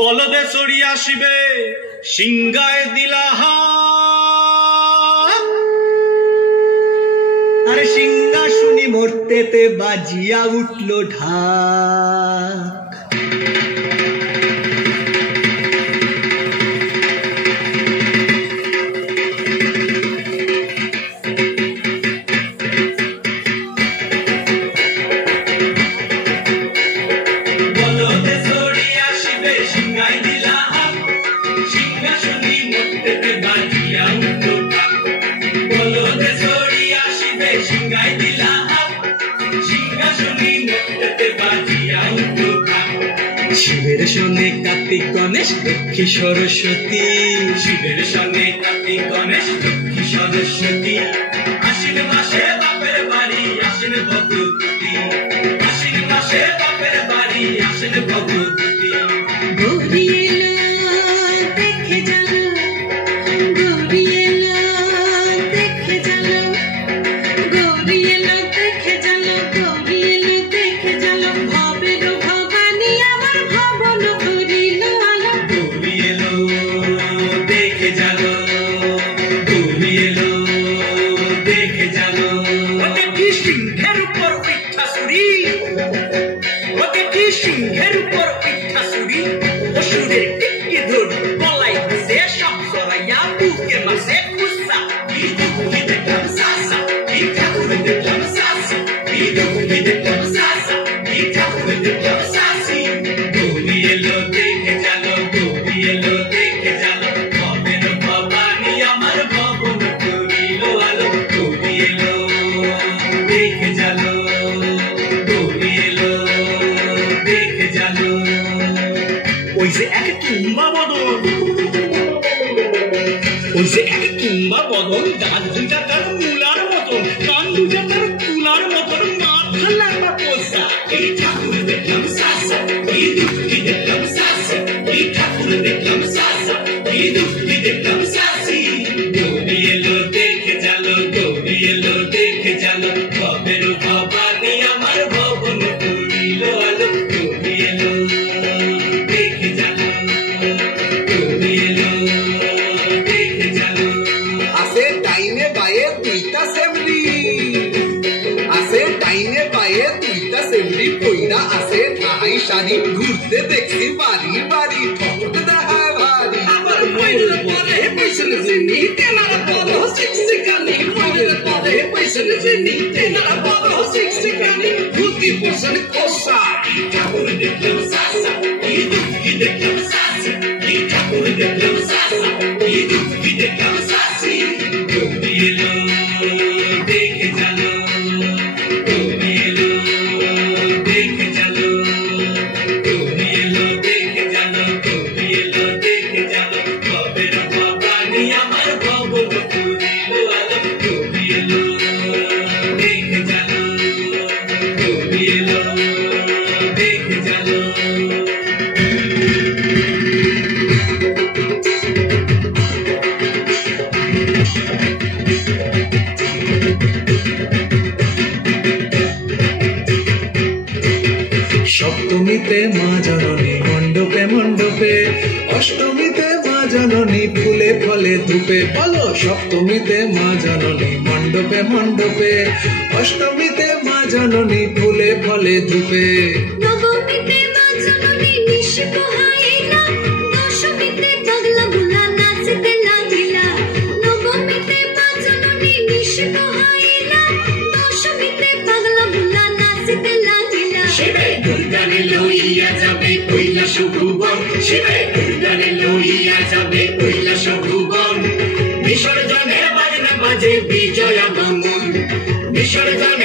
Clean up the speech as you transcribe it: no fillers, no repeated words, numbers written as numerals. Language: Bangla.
বলদে চড়ি আসিবে সিংহায় দিলা হাত, আরে সিংহাসনী মূর্তেতে বাজিয়া উঠল ঢাক। শিবের সঙ্গে কার্তিক গণেশ লক্ষ্মী সরস্বতী, শিবের সঙ্গে কার্তিক গণেশ লক্ষ্মী সরস্বতী, আশ্বিন মাসে বাপের বাড়ি আসেন ভগবতী, আশ্বিন মাসে বাপের বাড়ি আসেন ভগবতী। গৌরী এলো দেখে জানো, গৌরী এলো দেখে জানো, গৌরী এলো দেখে জানো, গৌরী এলো দেখে জানো, ভবের ভবানী আমার ভবন করিল আলো। গৌরী এলো দেখে জানো, গৌরী এলো দেখে জানো। ওকে কি সিংহের উপর পিঠাসুরি, ওকে কি সিংহের উপর পিঠাসুরি, অসুরের টিকি ধরি গলায় দিছে সব জড়াইয়া বুকে মাসে খুসা। কি দেখলাম সাসা, কি ঠাকুর দেখলাম সাসি, কি দেখলাম সাসা, কি ঠাকুর দেখলাম সাসি। গৌরী এলো দেখে জানো, গৌরী এলো দেখে জানো, ভবের ভবানী আমার ভবন করিল আলো। গৌরী এলো দেখে জানো, গৌরী এলো দেখে জানো। ওই যে এক কিংবা বদন, ওই যে এক কিংবা বদন, দাঁত দুইটা তার মূলার মতন, কান দুইটা তার তুলার মতন, মাথা লাগবা পোষা। এই ঠাকুর দেখলাম সাসা, এই দুঃখী দেখলাম সাসি, এই ঠাকুর দেখলাম সাসা, এই দুঃখী দেখলাম সাসি। গৌরী এলো দেখে জানো, গৌরী এলো দেখে জানো, ভবের ভবানী আমার ভবন করিল আলো। গৌরী এলো দেখে জানো, গৌরী এলো দেখে জানো। আছে ডাইনে বায়ে দুইটা সেমরি, আছে ডাইনে বায়ে দুইটা সেমরি, কইরা আছে ঠাই শাড়ি, ঘুরতে দেখছি বাড়ি বাড়ি, ঠকট দেখায় ভারী। আবার ময়ূর পরে পয়সন জিনি, তেনারা বড় শিক্ষিকানি, ময়ূর পরে পয়সন জিনি, তেনারা বড় শিক্ষিকানি, ভূতি পোষণ কোষা। এই ঠাকুর দেখলাম সাসা, এই দুঃখী দেখলাম সাসি, এই ঠাকুর দেখলাম সাসা, এই দুঃখী দেখলাম সাসি। গৌরী এলো দেখে জানো, গৌরী এলো দেখে জানো, গৌরী এলো দেখে জানো, গৌরী এলো দেখে জানো, ভবের ভবানী আমার ভবন করিল আলো। গৌরী এলো দেখে জানো, গৌরী এলো দেখে জানো। সপ্তমীতে মা জননী মণ্ডপে মণ্ডপে, অষ্টমীতে মা জননী ফুলে ফলে ধূপে। বলো সপ্তমীতে মা জননী মণ্ডপে মণ্ডপে, অষ্টমীতে মা জননী ফুলে ফলে ধূপে। নবমীতে মা জননী নিশি পোহাইলা, দশমীতে পাগলা বুলা নাচতে লাগিলা। নবমীতে মা জননী নিশি পোহাইলা, দশমীতে পাগলা বুলা নাচতে লাগিলা। শিবে দুর্গানে লইয়া যাবে কৈলাস ভুবন, শিবে দুর্গানে লইয়া যাবে কৈলাস ভুবন। বিসর্জনের বাজনা বাজে বিজয়া মামুন, বিসর্জন